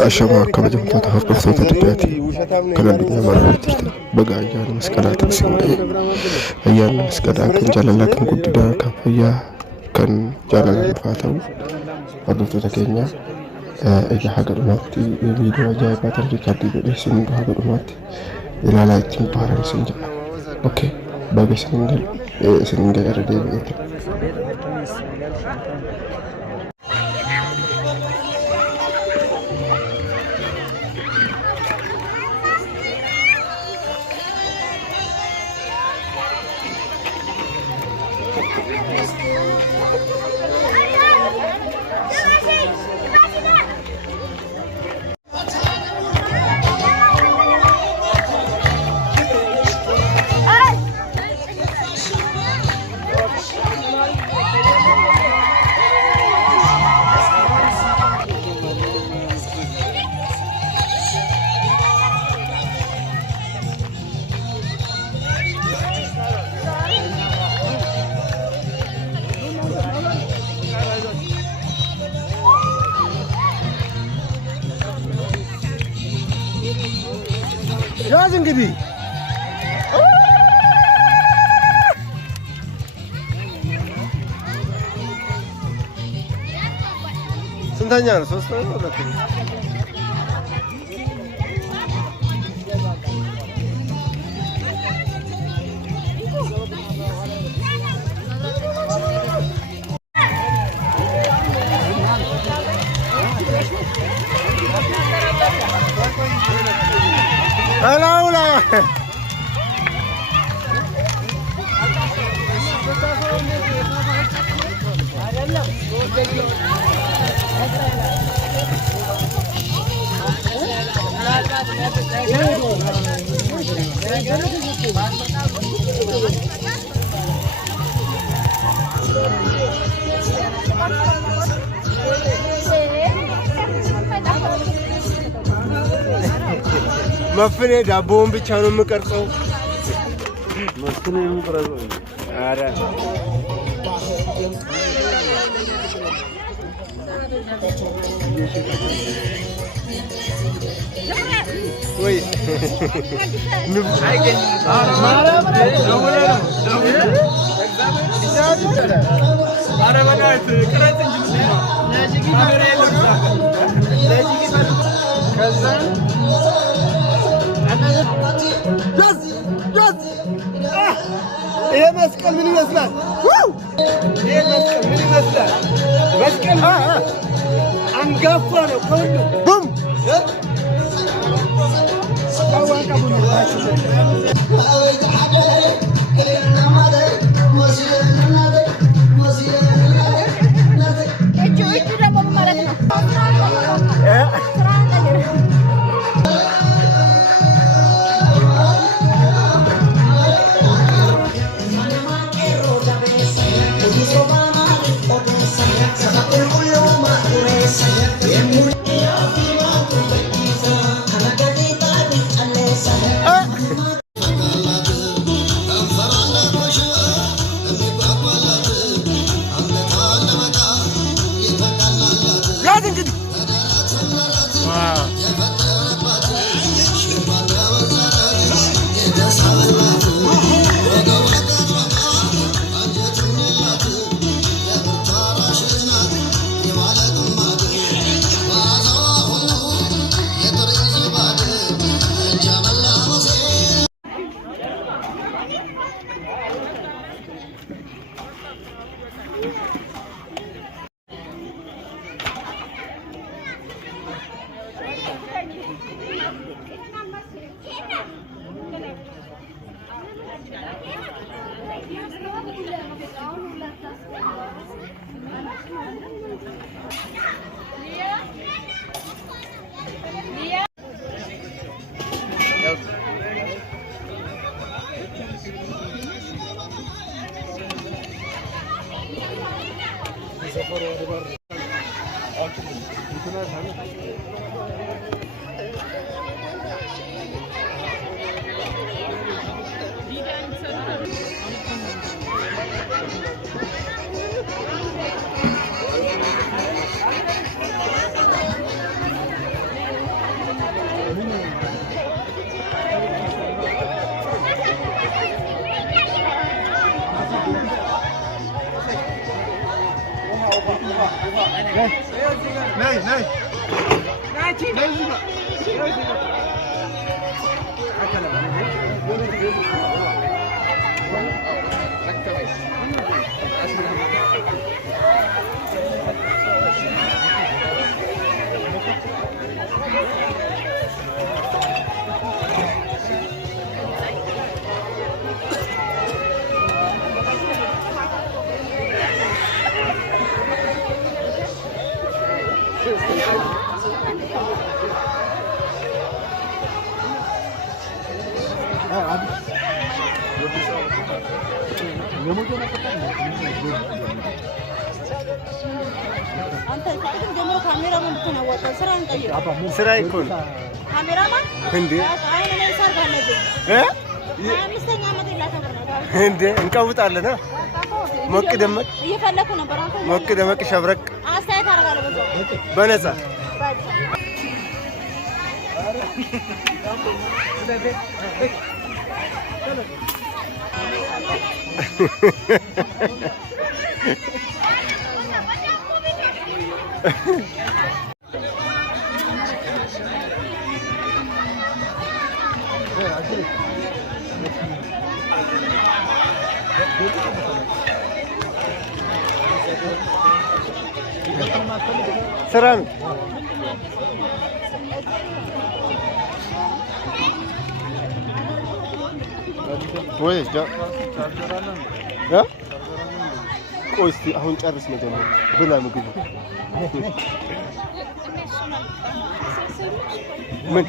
أشبه كبجمتها تهرب صوت الدقاتي كان الدنيا مرة بقى أيام مسكنات سنجي أيام مسكنات كان جلال لكن قد دا كان فيا كان جلال فاتو أردت تكينيا إذا حق الماتي فيديو جايبات الريكاردي بدي سنجي حق الماتي إلى لا يتم بارن سنجي أوكي باقي سنجي أردي بإنت ያዝ እንግዲህ ስንተኛ ነው? ሶስተኛ ነው? ሁለተኛ መፍኔ ዳቦውን ብቻ ነው የምቀርጸው። መፍኔ የምቀርጸው አረ ወይ አይገኝ አረ በቃት ቅረጽ እንጂ ከዛ ይሄ መስቀል ምን ይመስላል? ይሄ መስቀል ምን ይመስላል? መስቀል አንጋፋ ነው ከሁሉ ቡም ስራ ይኮን ካሜራማን እንዴ አሁን ነው ሰርጋለሁ አምስተኛ ዓመት ይላተብራው እንዴ እንቀውጣለን ሞቅ ደመቅ እየፈለኩ ነበር አንተ ሞቅ ደመቅ ሸብረቅ አስተያየት አደርጋለሁ በነፃ ስራ ነው ወይስ ቆይ እስኪ አሁን ጨርስ መጀመሪያ ብላ ምግቡ ምን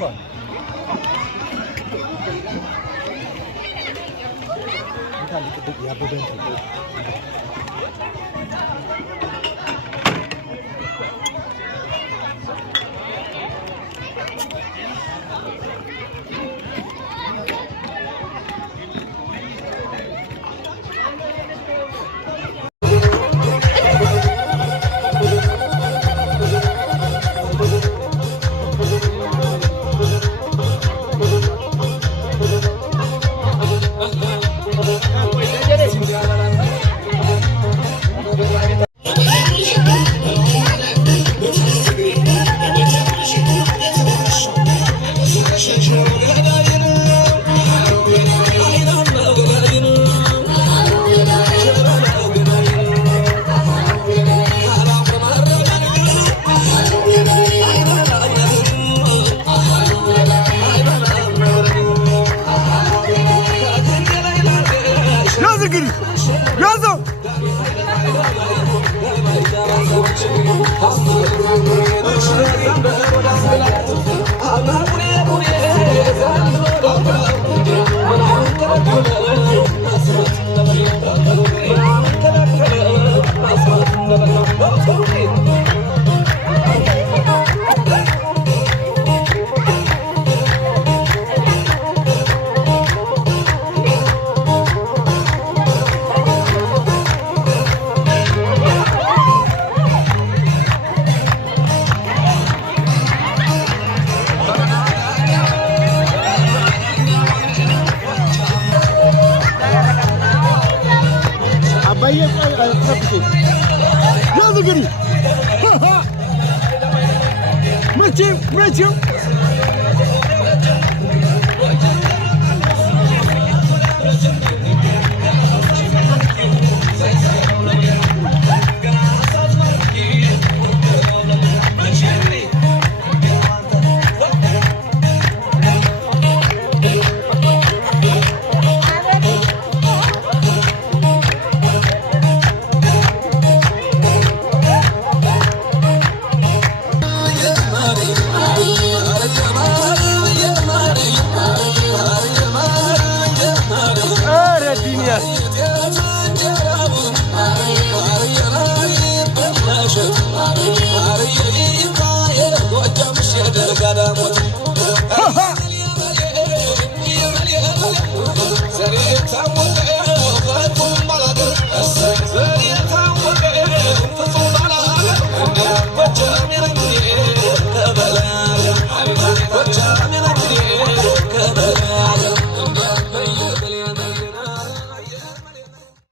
Matthew. Yes. ገዳሙት